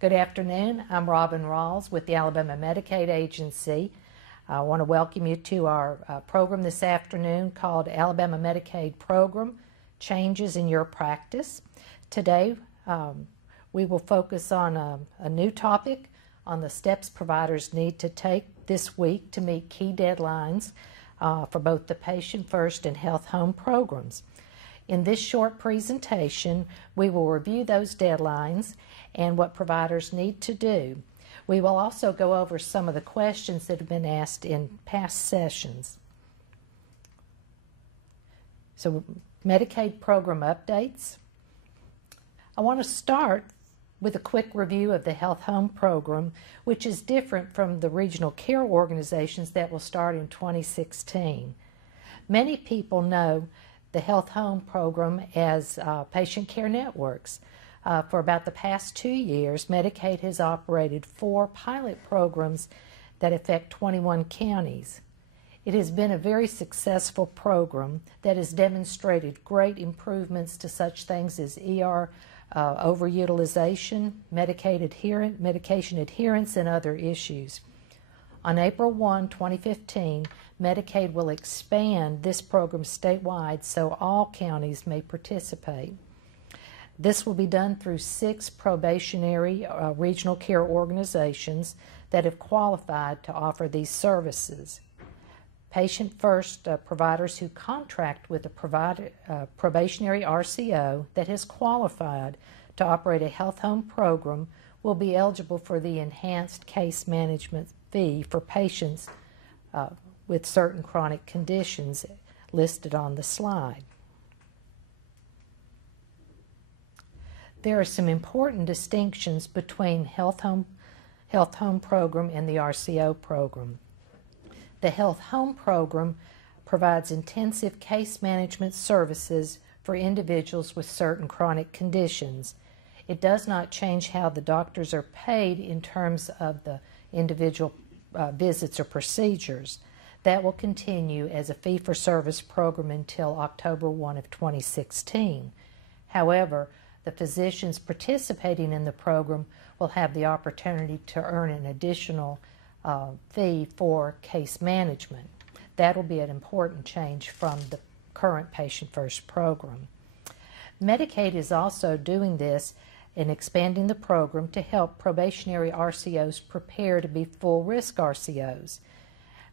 Good afternoon. I'm Robin Rawls with the Alabama Medicaid Agency. I want to welcome you to our program this afternoon called Alabama Medicaid Program Changes in Your Practice. Today we will focus on a new topic on the steps providers need to take this week to meet key deadlines for both the Patient First and Health Home programs. In this short presentation, we will review those deadlines and what providers need to do. We will also go over some of the questions that have been asked in past sessions. So, Medicaid program updates. I want to start with a quick review of the Health Home program, which is different from the regional care organizations that will start in 2016. Many people know the Health Home program as patient care networks. For about the past 2 years, Medicaid has operated 4 pilot programs that affect 21 counties. It has been a very successful program that has demonstrated great improvements to such things as ER overutilization, medication adherence, and other issues. On April 1, 2015, Medicaid will expand this program statewide so all counties may participate. This will be done through 6 probationary regional care organizations that have qualified to offer these services. Patient First providers who contract with a probationary RCO that has qualified to operate a health home program will be eligible for the enhanced case management fee for patients with certain chronic conditions listed on the slide. There are some important distinctions between Health Home program and the RCO program. The Health Home program provides intensive case management services for individuals with certain chronic conditions. It does not change how the doctors are paid in terms of the individual visits or procedures. That will continue as a fee-for-service program until October 1 of 2016. However, the physicians participating in the program will have the opportunity to earn an additional fee for case management. That will be an important change from the current Patient First program. Medicaid is also doing this and expanding the program to help probationary RCOs prepare to be full risk RCOs.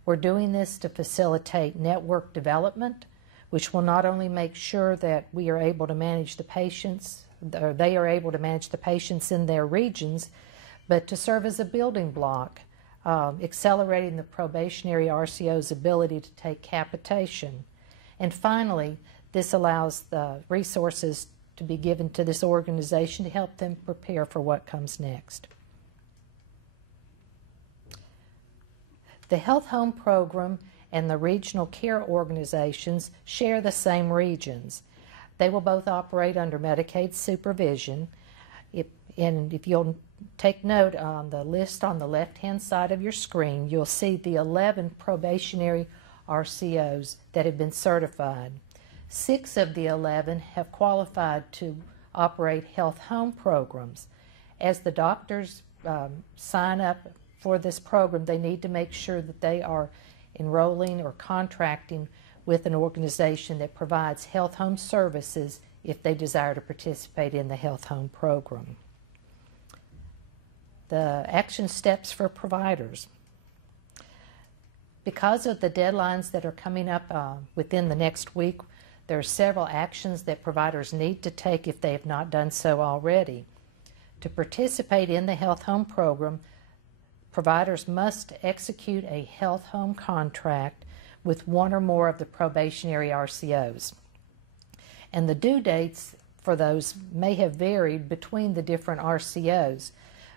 We're doing this to facilitate network development, which will not only make sure that we are able to manage the patients, or they are able to manage the patients in their regions, but to serve as a building block, accelerating the probationary RCO's ability to take capitation. And finally, this allows the resources to be given to this organization to help them prepare for what comes next. The Health Home program and the regional care organizations share the same regions. They will both operate under Medicaid supervision. And if you'll take note on the list on the left-hand side of your screen, you'll see the 11 probationary RCOs that have been certified. 6 of the 11 have qualified to operate health home programs. As the doctors sign up for this program, they need to make sure that they are enrolling or contracting with an organization that provides health home services if they desire to participate in the health home program. The action steps for providers. Because of the deadlines that are coming up within the next week, there are several actions that providers need to take if they have not done so already. To participate in the health home program, providers must execute a health home contract with one or more of the probationary RCOs. And the due dates for those may have varied between the different RCOs,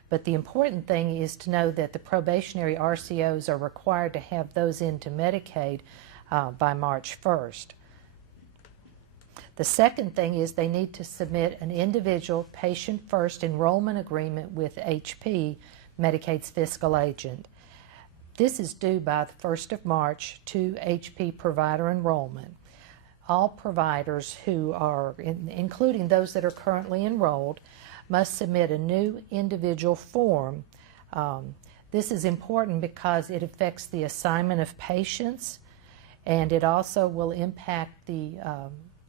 but the important thing is to know that the probationary RCOs are required to have those into Medicaid by March 1st. The second thing is they need to submit an individual Patient First enrollment agreement with HP, Medicaid's fiscal agent. This is due by the 1st of March to HP provider enrollment. All providers who are, including those that are currently enrolled, must submit a new individual form. This is important because it affects the assignment of patients, and it also will impact the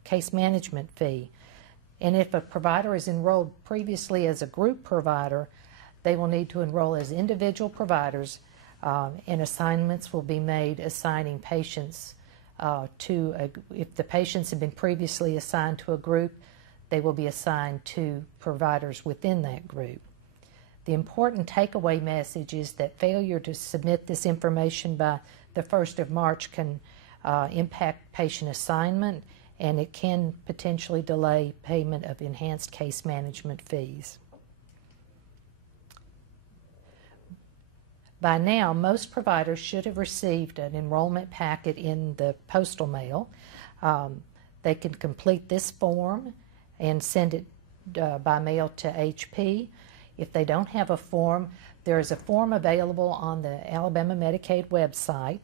case management fee. And if a provider is enrolled previously as a group provider, they will need to enroll as individual providers, and assignments will be made assigning patients if the patients have been previously assigned to a group, they will be assigned to providers within that group. The important takeaway message is that failure to submit this information by the 1st of March can impact patient assignment, and it can potentially delay payment of enhanced case management fees. By now, most providers should have received an enrollment packet in the postal mail. They can complete this form and send it by mail to HP. If they don't have a form, there is a form available on the Alabama Medicaid website.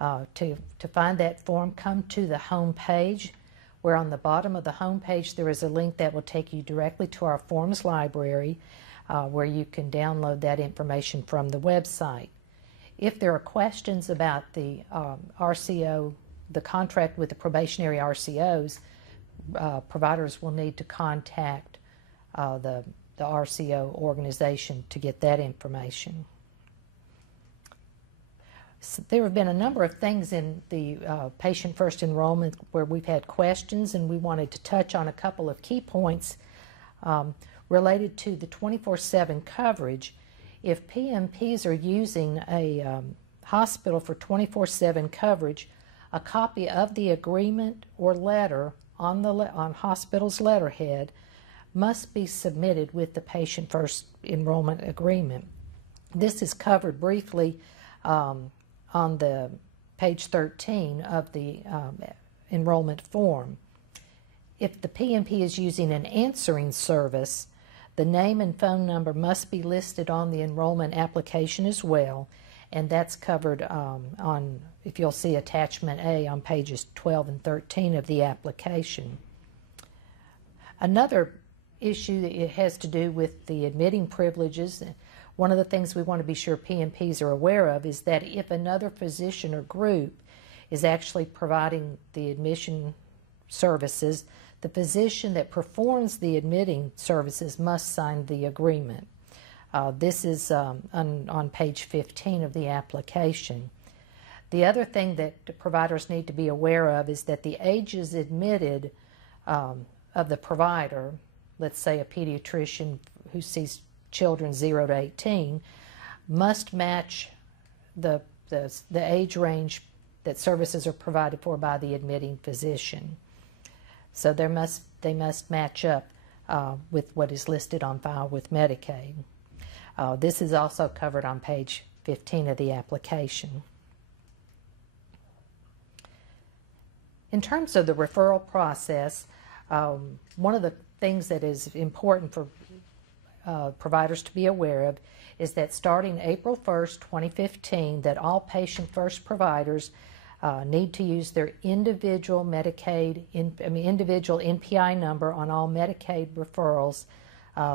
To find that form, come to the home page, where on the bottom of the home page there is a link that will take you directly to our forms library, where you can download that information from the website. If there are questions about the RCO, the contract with the probationary RCOs, providers will need to contact the RCO organization to get that information. So there have been a number of things in the patient first enrollment where we've had questions, and we wanted to touch on a couple of key points related to the 24/7 coverage. If PMPs are using a hospital for 24/7 coverage, a copy of the agreement or letter on hospital's letterhead must be submitted with the patient first enrollment agreement. This is covered briefly on the page 13 of the enrollment form. If the PMP is using an answering service, the name and phone number must be listed on the enrollment application as well, and that's covered if you'll see attachment A on pages 12 and 13 of the application. Another issue that it has to do with the admitting privileges. One of the things we want to be sure PMPs are aware of is that if another physician or group is actually providing the admission services, the physician that performs the admitting services must sign the agreement. This is on page 15 of the application. The other thing that the providers need to be aware of is that the ages admitted of the provider, let's say a pediatrician who sees children 0 to 18, must match the age range that services are provided for by the admitting physician. So they must match up with what is listed on file with Medicaid. This is also covered on page 15 of the application. In terms of the referral process, one of the things that is important for providers to be aware of is that starting April 1st, 2015, that all patient first providers need to use their individual individual NPI number on all Medicaid referrals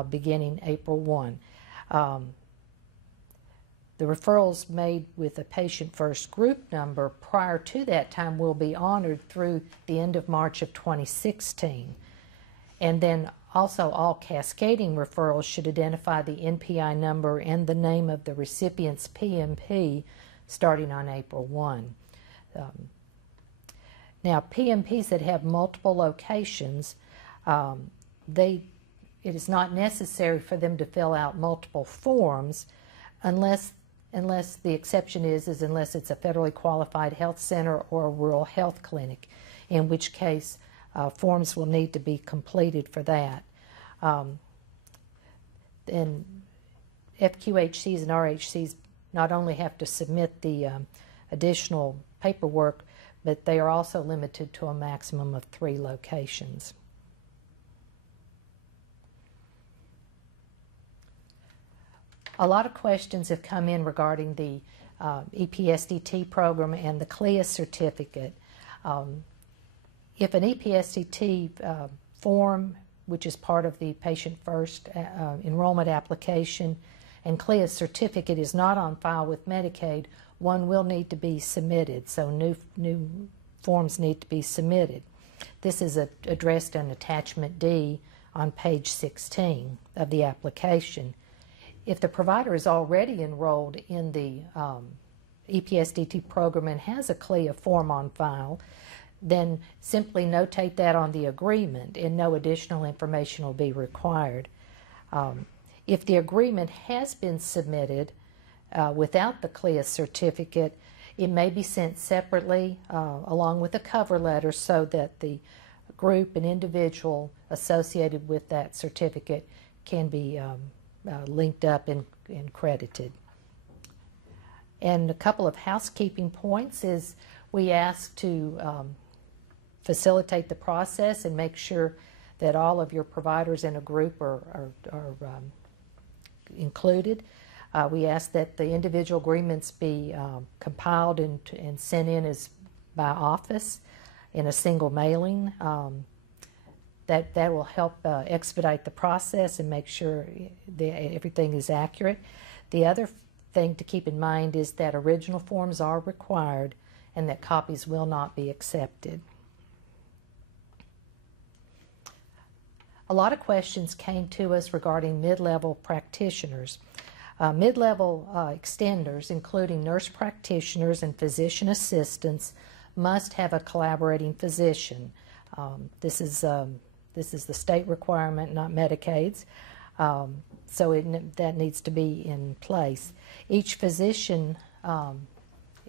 beginning April 1. The referrals made with a patient first group number prior to that time will be honored through the end of March of 2016. And then also all cascading referrals should identify the NPI number and the name of the recipient's PMP starting on April 1. Now, PMPs that have multiple locations, it is not necessary for them to fill out multiple forms unless the exception is unless it's a federally qualified health center or a rural health clinic, in which case forms will need to be completed for that. And FQHCs and RHCs not only have to submit the additional paperwork, but they are also limited to a maximum of 3 locations. A lot of questions have come in regarding the EPSDT program and the CLIA certificate. If an EPSDT form which is part of the Patient First enrollment application, and CLIA's certificate is not on file with Medicaid, one will need to be submitted. So new forms need to be submitted. This is addressed in Attachment D on page 16 of the application. If the provider is already enrolled in the EPSDT program and has a CLIA form on file, then simply notate that on the agreement and no additional information will be required. If the agreement has been submitted without the CLIA certificate, it may be sent separately along with a cover letter so that the group and individual associated with that certificate can be linked up and credited. And a couple of housekeeping points is we ask to facilitate the process and make sure that all of your providers in a group are included. We ask that the individual agreements be compiled and sent in as by office in a single mailing. That will help expedite the process and make sure everything is accurate. The other thing to keep in mind is that original forms are required and that copies will not be accepted. A lot of questions came to us regarding mid-level practitioners. Mid-level extenders, including nurse practitioners and physician assistants, must have a collaborating physician. This is the state requirement, not Medicaid's, so that needs to be in place. Each physician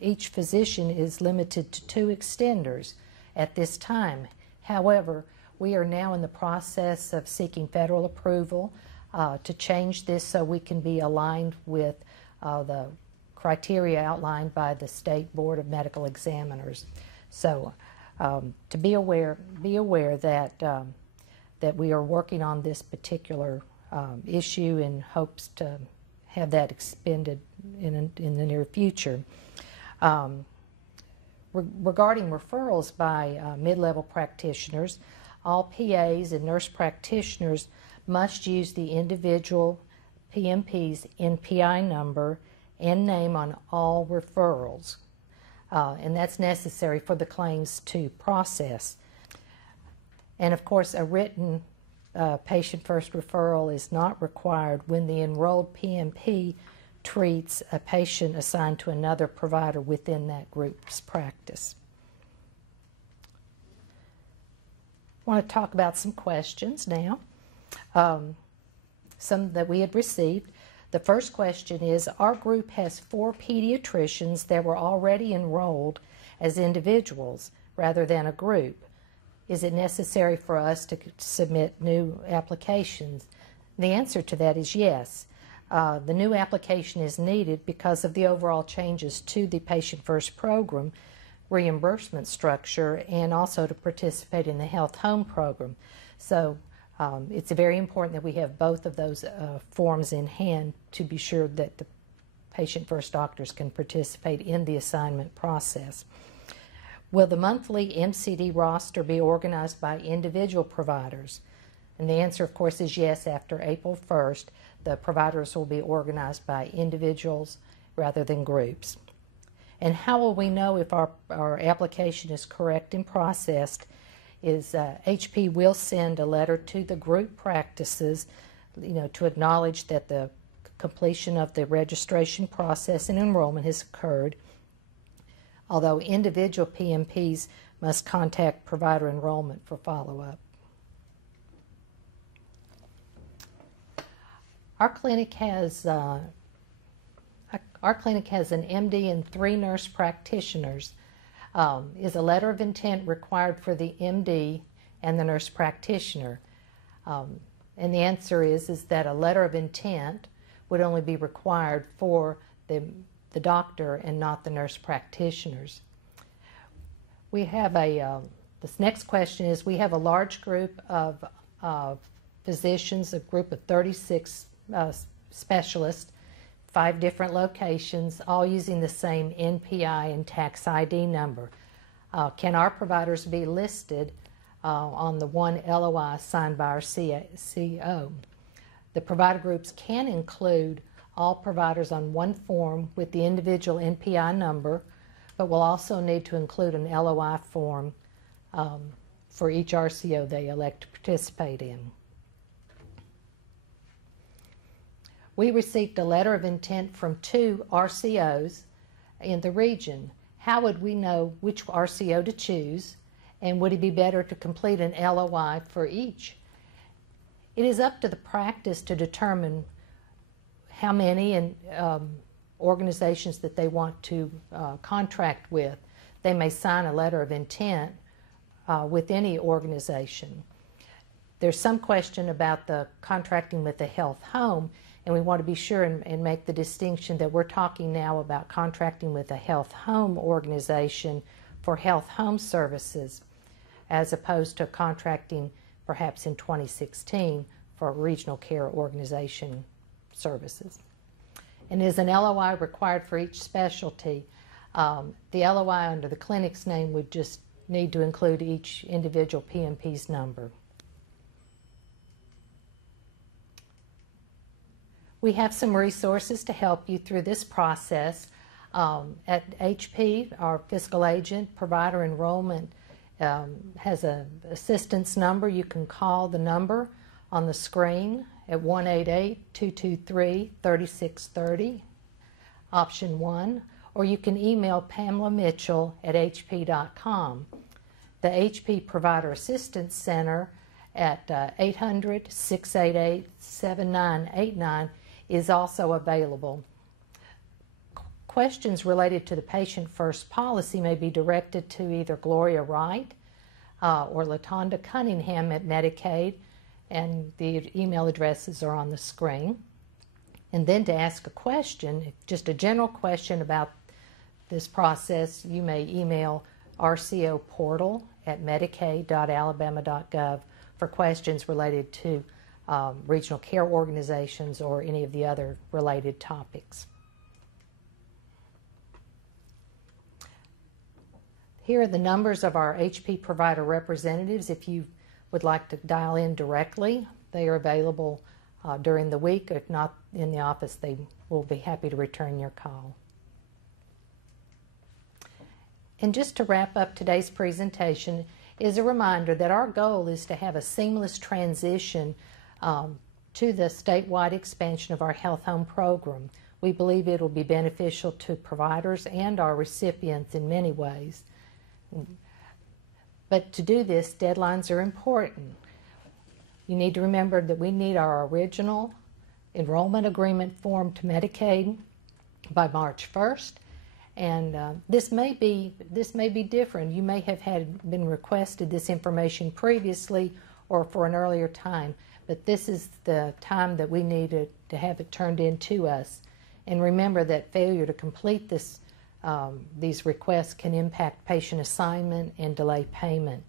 is limited to 2 extenders at this time. However, we are now in the process of seeking federal approval to change this so we can be aligned with the criteria outlined by the State Board of Medical Examiners. So to be aware that that we are working on this particular issue in hopes to have that expended in the near future. Regarding referrals by mid-level practitioners, all PAs and nurse practitioners must use the individual PMP's NPI number and name on all referrals, and that's necessary for the claims to process. And of course, a written patient first referral is not required when the enrolled PMP treats a patient assigned to another provider within that group's practice. I want to talk about some questions now, some that we had received. The first question is, our group has 4 pediatricians that were already enrolled as individuals rather than a group. Is it necessary for us to submit new applications? The answer to that is yes. The new application is needed because of the overall changes to the Patient First program reimbursement structure and also to participate in the Health Home program. So it's very important that we have both of those forms in hand to be sure that the Patient First doctors can participate in the assignment process. Will the monthly MCD roster be organized by individual providers? And the answer, of course, is yes. After April 1st, the providers will be organized by individuals rather than groups. And how will we know if our application is correct and processed? Is HP will send a letter to the group practices, to acknowledge that the completion of the registration process and enrollment has occurred, although individual PMPs must contact provider enrollment for follow-up. Our clinic has an MD and 3 nurse practitioners. Is a letter of intent required for the MD and the nurse practitioner? And the answer is that a letter of intent would only be required for the doctor and not the nurse practitioners. We have this next question is, we have a large group of physicians, a group of 36 specialists, 5 different locations, all using the same NPI and tax ID number. Can our providers be listed on the one LOI signed by our CO. The provider groups can include all providers on one form with the individual NPI number, but will also need to include an LOI form for each RCO they elect to participate in. We received a letter of intent from 2 RCOs in the region. How would we know which RCO to choose, and would it be better to complete an LOI for each? It is up to the practice to determine how many organizations that they want to contract with. They may sign a letter of intent with any organization. There's some question about the contracting with the health home, and we want to be sure and make the distinction that we're talking now about contracting with a health home organization for health home services, as opposed to contracting perhaps in 2016 for regional care organization services. And is an LOI required for each specialty? The LOI under the clinic's name would just need to include each individual PMP's number. We have some resources to help you through this process. At HP, our fiscal agent, provider enrollment has an assistance number. You can call the number on the screen at 1-888-223-3630, option 1, or you can email Pamela Mitchell at hp.com. The HP Provider Assistance Center at 800-688-7989 is also available. Questions related to the Patient First policy may be directed to either Gloria Wright or LaTonda Cunningham at Medicaid, and the email addresses are on the screen. And then to ask a question, just a general question about this process, you may email rcoportal@medicaid.alabama.gov for questions related to regional care organizations or any of the other related topics. Here are the numbers of our HP provider representatives. If you would like to dial in directly, they are available during the week. If not in the office, they will be happy to return your call. And just to wrap up today's presentation is a reminder that our goal is to have a seamless transition to the statewide expansion of our health home program. We believe it will be beneficial to providers and our recipients in many ways. But to do this, deadlines are important. You need to remember that we need our original enrollment agreement form to Medicaid by March 1st. And this may be different. You may have been requested this information previously or for an earlier time, but this is the time that we needed to have it turned in to us. And remember that failure to complete these requests can impact patient assignment and delay payment.